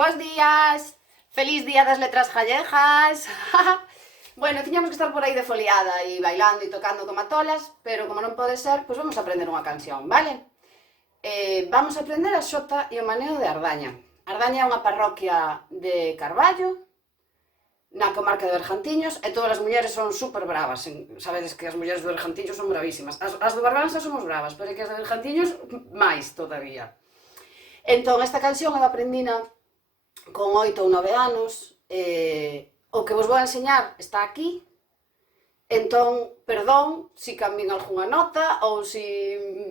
Bos días! Feliz día das letras gallegas! Bueno, tiñamos que estar por aí de foliada e bailando e tocando como tolas, pero como non pode ser, pois vamos a aprender unha canción, vale? Vamos a aprender a xota e o maneo de Ardaña. Ardaña é unha parroquia de Carballo, na comarca de Bergantiños, e todas as mulleres son super bravas. Sabedes que as mulleres de Bergantiños son bravísimas. As de Barbanza somos bravas, pero é que as de Bergantiños máis todavía. Entón, esta canción eu aprendina con 8 ou 9 anos. O que vos vou a enseñar está aquí. Entón, perdón si cambien algunha nota ou si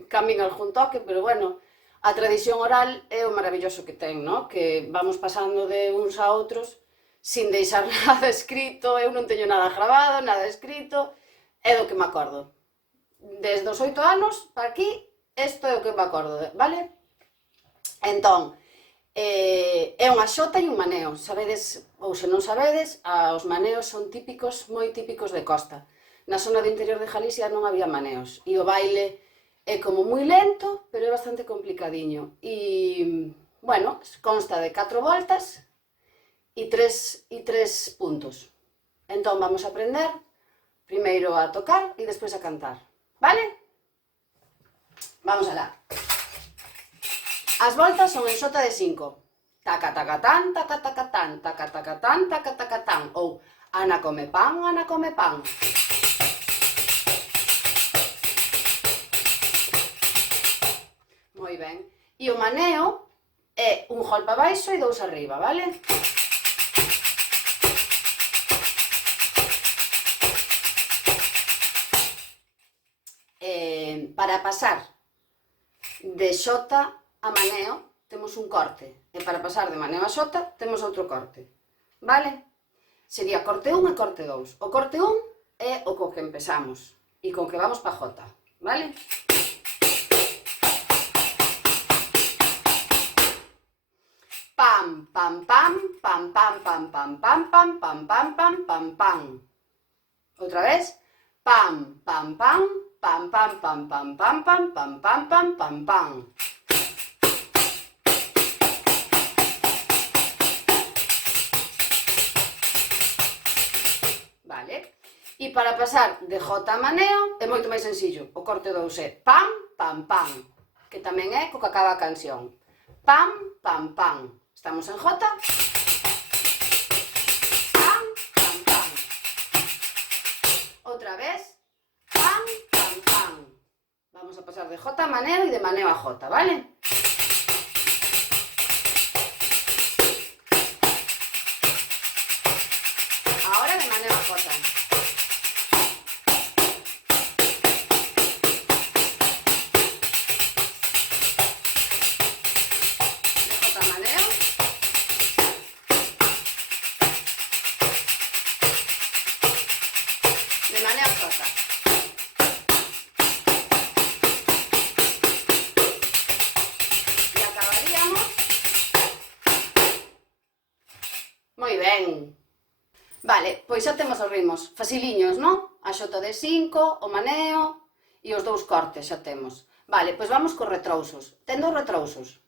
cambien algún toque, pero bueno, a tradición oral é o maravilloso que ten, no? Que vamos pasando de uns a outros sin deixar nada escrito. Eu non teño nada grabado, nada escrito, é do que me acordo. Desde os 8 anos para aquí, isto é o que me acordo, vale? Entón, é unha xota e un maneo. Sabedes, ou se non sabedes, os maneos son típicos, moi típicos de costa. Na zona do interior de Galicia non había maneos, e o baile é como moi lento, pero é bastante complicadiño. E, bueno, consta de 4 voltas e 3 puntos. Entón vamos a aprender primeiro a tocar e despois a cantar, vale? Vamos alá. As voltas son en xota de 5. Taca, taca, tan, taca, taca, tan, taca, taca, tan, taca, taca, tan. Ou Ana come pan, Ana come pan. Moi ben. E o maneo é un golpe abaixo e 2 arriba, vale? Para pasar de xota a maneo temos un corte, e para pasar de maneo a xota temos outro corte, vale? Sería corte 1 e corte 2. O corte 1 é o co que empezamos e con que vamos pa jota, vale? Pam, pam, pam, pam, pam, pam, pam, pam, pam, pam, pam, pam, pam, pam. Outra vez. Pam, pam, pam, pam, pam, pam, pam, pam, pam, pam, pam, pam, pam, pam. Vale? E para pasar de jota a maneo é moito máis sencillo. O corte 2 é pam, pam, pam, que tamén é co que acaba a canción. Pam, pam, pam. Estamos en jota. Pam, pam, pam. Outra vez. Pam, pam, pam. Vamos a pasar de jota a maneo e de maneo a jota, vale? Ahora de maneo a jota. De jota a maneo. De maneo a jota. E acabaríamos. Moi ben. Vale, pois xa temos os ritmos faciliños, non? A xota de 5, o maneo e os 2 cortes xa temos. Vale, pois vamos cos retrousos. Ten 2 retrousos.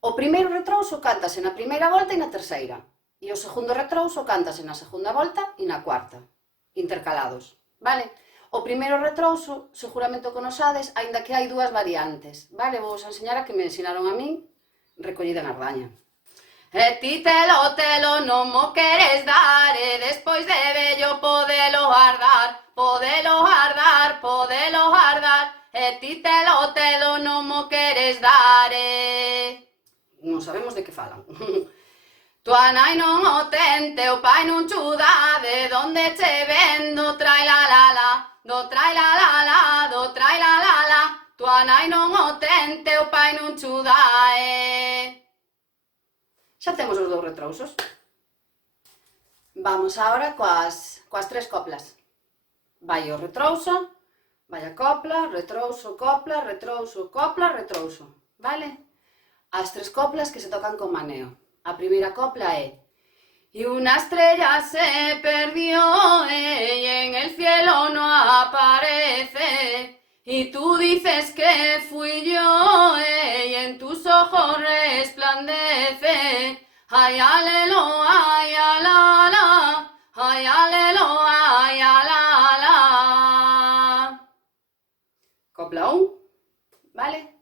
O primeiro retrouso cántase na primeira volta e na terceira. E o segundo retrouso cántase na segunda volta e na cuarta. Intercalados, vale? O primeiro retrouso, seguramente o conosades, aínda que hai 2 variantes, vale? Vou vos enseñar a que me ensinaron a min, recollida na Ardaña. E ti telo non mo queres dar, e despois de vello podelo guardar, podelo guardar, podelo guardar, e ti telo non mo queres dar, non sabemos de que falan. Tua nai non o ten, teu pai non chu dá, de donde che ven, do trai la la la, do trai la la la, do trai la la la, tua nai non o ten, teu pai non chu dá, Xa temos os 2 retrousos. Vamos agora coas 3 coplas. Vai o retrouso, vai a copla, retrouso, copla, retrouso, copla, retrouso. Vale? As 3 coplas que se tocan con maneo. A primeira copla é: y una estrella se perdió y en el cielo no aparece, Y tú dices que fui yo, y en tus ojos resplandece. Ay, alelo, ay, alala, ay, alelo, ay, alala. Copla 1, vale?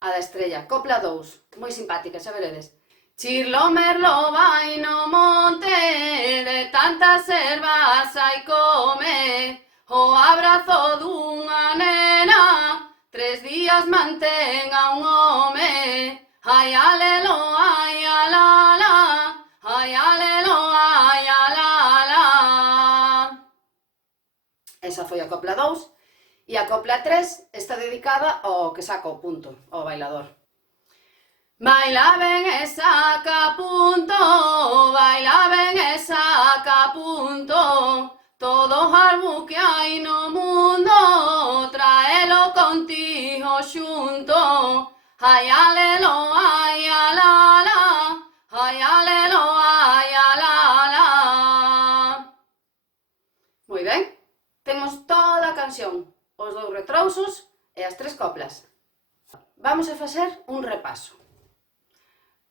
A da estrella. Copla 2, moi simpática, xa veredes. Chirlo, merlo, vai no monte, de tantas ervas hai come. O abrazo dunha nena, 3 días mantén a un home. Ai, alelo, ai, alala, ai, alelo, ai, alala. Esa foi a copla 2. E a copla 3 está dedicada ao que saca o punto, ao bailador. Baila ben e saca punto, baila ben e saca punto. Todo harbu que hai no mundo, traelo contigo xunto. Ai, alelo, ai, alala, ai, alelo, ai, alala. Moi ben, temos toda a canción, os 2 retrousos e as 3 coplas. Vamos a facer un repaso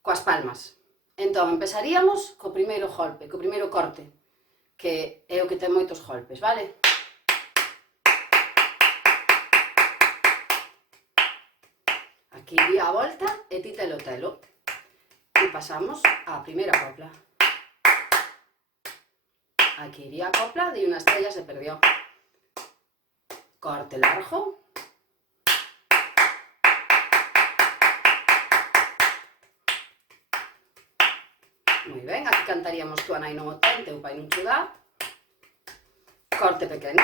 coas palmas. Entón, empezaríamos co primeiro golpe, co primeiro corte, que é o que ten moitos golpes, vale? Aquí iría a volta e ti telo telo. E pasamos á primeira copla. Aquí iría a copla de unha estrella se perdió. Corte largo. Moi ben, aquí cantaríamos Tu nai non o ten, teu pai non cho dá. Corte pequeno.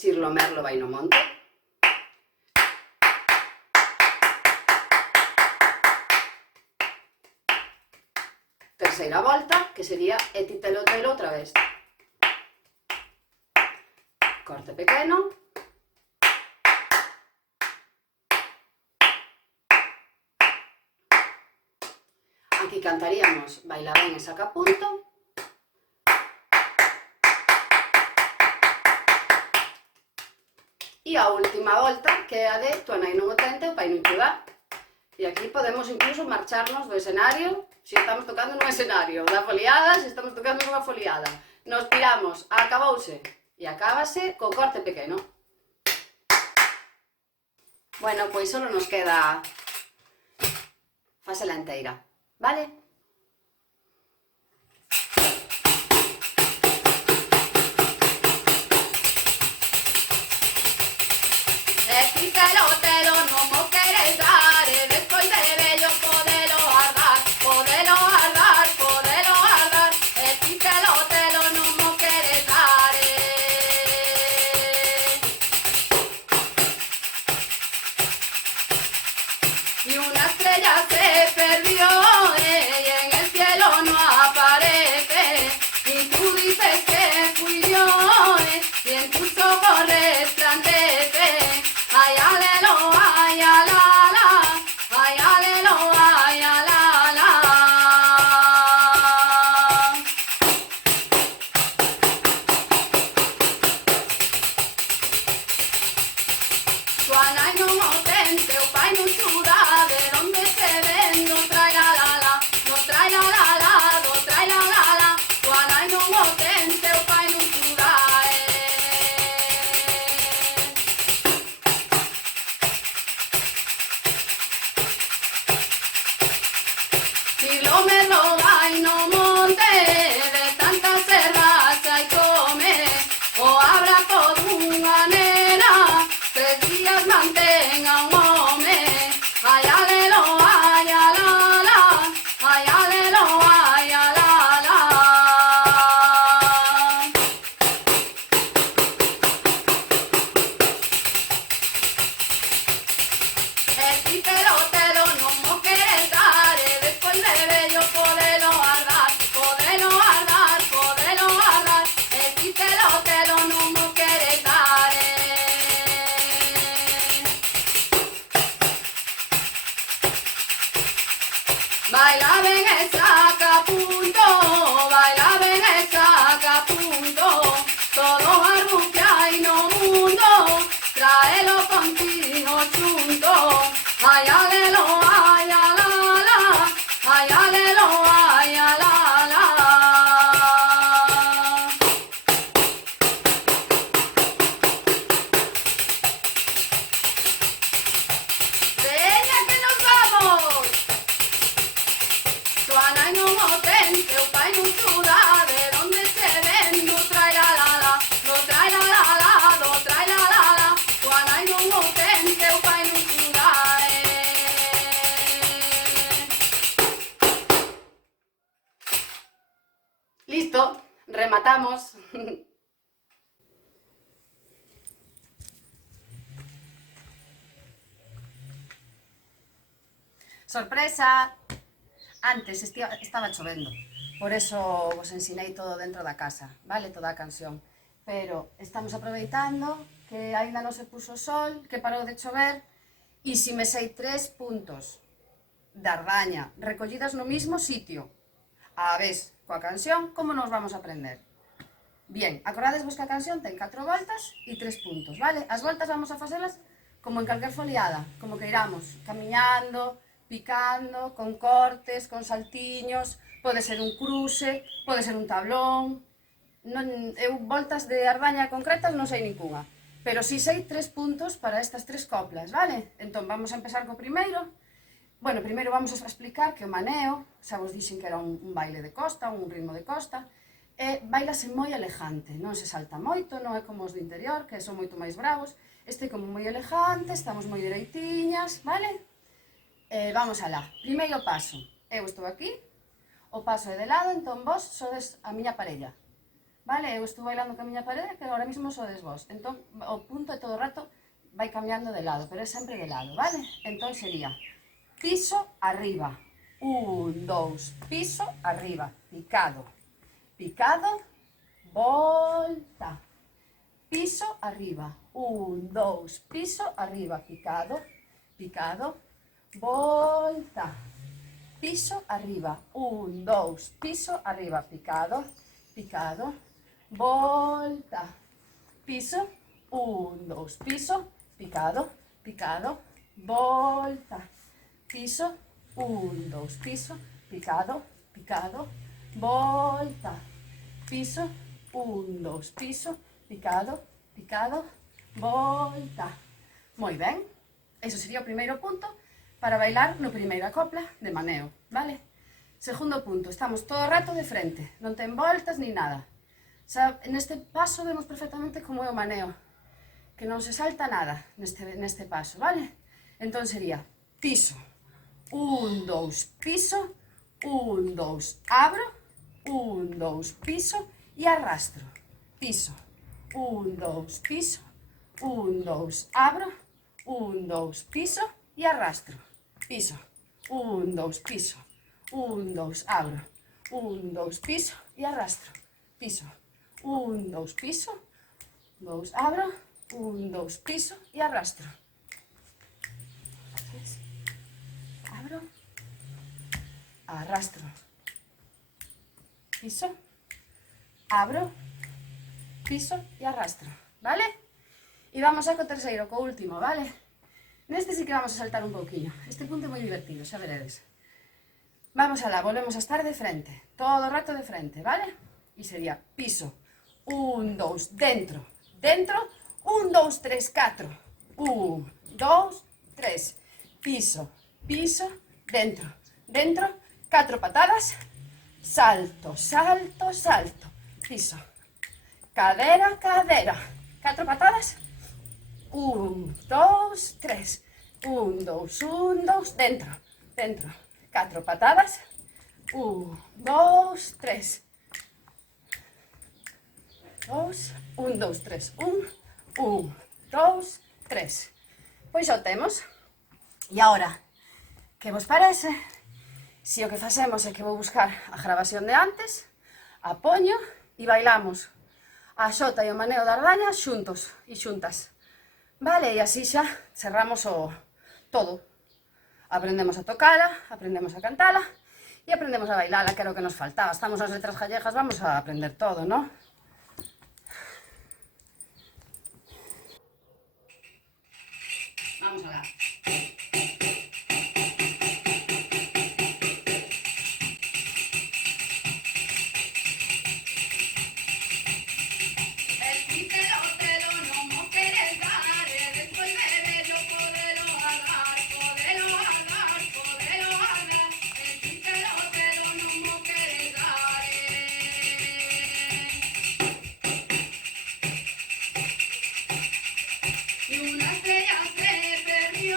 Chirlo, merlo, vai no monte. Terceira volta, que sería E ti telo telo outra vez. Corte pequeno. Aquí cantaríamos Baila ben e saca punto. E a última volta, que é a de Tu nai non o ten, teu pai non cho dá. E aquí podemos incluso marcharnos do escenario, se estamos tocando nun escenario, da foliada, se estamos tocando nunha foliada. Nos piramos, acabouse, e acábase co corte pequeno. Bueno, pois só nos queda facela enteira, vale? E ti telo telo non mo queres dar, e despois de vello podelo guardar, podelo guardar, podelo guardar. E ti telo telo non mo queres dar, Y una estrella se perdió, y en el cielo no aparece. Y tú dices que fui yo, y en tus ojos resplandece. Ay, alelo, listo, rematamos. Sorpresa! Antes estaba chovendo, por eso vos ensinei todo dentro da casa, vale, toda a canción. Pero estamos aproveitando que ainda non se puso o sol, que parou de chover, e si me sei 3 puntos da ardaña recollidas no mismo sitio, a vez coa canción, como nos vamos a aprender? Bien, acordadesvos que a canción ten 4 voltas e 3 puntos, vale? As voltas vamos a facelas como en calquer foliada, como que iramos camiñando, picando, con cortes, con saltiños, pode ser un cruce, pode ser un tablón. Eu voltas de ardaña concretas non sei ninguna, pero si sei 3 puntos para estas 3 coplas, vale? Entón vamos a empezar co primeiro. Bueno, primeiro vamos a explicar que o maneo, xa vos dixen que era un baile de costa, un ritmo de costa, e bailase moi elegante, non se salta moito, non é como os do interior, que son moito máis bravos. Este é como moi elegante, estamos moi dereitiñas, vale? Vamos alá. Primeiro paso, eu estou aquí, o paso é de lado, entón vos sodes a miña parella. Vale, eu estou bailando ca miña parella, que agora mesmo sodes vos. Entón, o punto é todo o rato vai cambiando de lado, pero é sempre de lado, vale? Entón sería piso, arriba. 1, 2, piso, arriba. Picado. Picado, volta. Piso, arriba. 1, 2, piso, arriba. Picado, picado, volta. Piso, arriba. 1, 2, piso, arriba. Picado, picado, volta. Piso, 1, 2, piso, picado, picado, volta. Piso, 1, 2, piso, picado, picado, volta. Piso, 1, 2, piso, picado, picado, volta. Moi ben, eso sería o primeiro punto para bailar no primeira copla de maneo, vale? Segundo punto, estamos todo o rato de frente, non ten voltas ni nada. Xa, neste paso vemos perfectamente como é o maneo, que non se salta nada neste paso, vale? Entón sería piso, 1, 2, piso, 1, 2, abro, 1, 2, piso e arrastro. Piso, 1, 2, piso, 1, 2, abro, 1, 2, piso e arrastro. Piso, 1, 2, piso, 1, 2, abro, 1, 2, piso e arrastro. Piso, 1, 2, piso, 2, abro, 1, 2, piso e arrastro. Abro, arrastro. Piso, abro, piso e arrastro, vale? E vamos a co terceiro, co último, vale? Neste sí que vamos a saltar un pouquinho. Este punto é moi divertido, xa veredes. Vamos alá, volvemos a estar de frente, todo o rato de frente, vale? E sería piso, 1, 2, dentro, dentro, 1, 2, 3, 4, 1, 2, 3, piso, piso, dentro, dentro, 4 patadas, salto, salto, salto, piso, cadera, cadera, 4 patadas, 1, 2, 3, 1, 2, 1, 2, dentro, dentro, 4 patadas, 1, 2, 3, 2, 1, 2, 3, 1, 1, 2, 3. Pois xa o temos. E agora, que vos parece? Si o que facemos é que vou buscar a grabación de antes, a poño e bailamos a xota e o maneo da ardaña xuntos e xuntas. Vale, e así xa cerramos o todo. Aprendemos a tocala, aprendemos a cantala e aprendemos a bailala, que era o que nos faltaba. Estamos nas letras gallegas, vamos a aprender todo, ¿no? Vamos alá. Y una estrella se perdió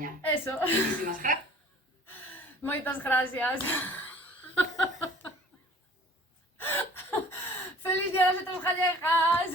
campaña. Eso. Muchísimas gracias. Moitas gracias. Feliz Día das Letras Gallegas.